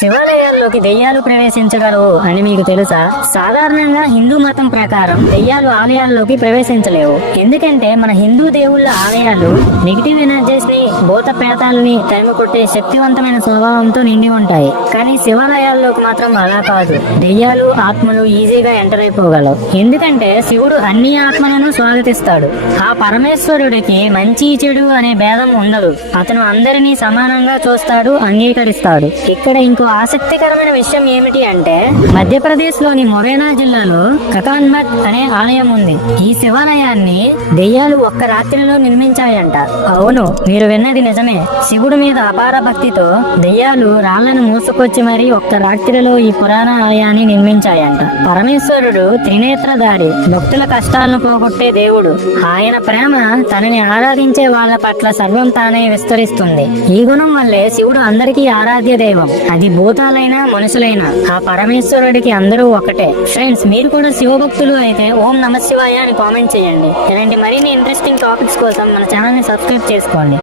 శివాలయాల్లోకి దెయ్యాలు ప్రవేశించగలవు అని మీకు తెలుసా? సాధారణంగా హిందూ మతం ప్రకారం దెయ్యాలు ఆలయాల్లోకి ప్రవేశించలేవు. ఎందుకంటే మన హిందూ దేవుళ్ళ ఆలయాలు నెగిటివ్ ఎనర్జీస్ ని, భూత ప్రేతాలని తరిమి కొట్టే శక్తివంతమైన స్వభావంతో నిండి ఉంటాయి. కానీ శివాలయాల్లోకి మాత్రం అలా కాదు. దెయ్యాలు, ఆత్మలు ఈజీగా ఎంటర్ అయిపోగలవు. ఎందుకంటే శివుడు అన్ని ఆత్మలను స్వాగతిస్తాడు. ఆ పరమేశ్వరుడికి మంచి చెడు అనే భేదం ఉండదు. అతను అందరినీ సమానంగా చూస్తాడు, అంగీకరిస్తాడు. ఇక్కడ ఇంకో ఆసక్తికరమైన విషయం ఏమిటి అంటే మధ్యప్రదేశ్ లోని మొరేనా జిల్లాలో కకాన్మత్ అనే ఆలయం ఉంది. ఈ శివాలయాన్ని దెయ్యాలు ఒక్క రాత్రిలో నిర్మించాయంట. అవును, మీరు విన్నది నిజమే. శివుడి మీద అపార భక్తితో దెయ్యాలు రాళ్లను మూసుకొచ్చి మరీ ఒక్క రాత్రిలో ఈ పురాణ ఆలయాన్ని నిర్మించాయంట. పరమేశ్వరుడు త్రినేత్రధారి, భక్తుల కష్టాలను పోగొట్టే దేవుడు. ఆయన ప్రేమ తనని ఆరాధించే వాళ్ళ పట్ల సర్వం తానే విస్తరిస్తుంది. ఈ గుణం వల్లే శివుడు అందరికీ ఆరాధ్య దైవం. అది భూతాలైనా మనుషులైనా ఆ పరమేశ్వరుడికి అందరూ ఒకటే. ఫ్రెండ్స్, మీరు కూడా శివభక్తులు అయితే ఓం నమః శివాయ అని కామెంట్ చేయండి. ఇలాంటి మరిన్ని ఇంట్రెస్టింగ్ టాపిక్స్ కోసం మన ఛానల్ ని సబ్స్క్రైబ్ చేసుకోండి.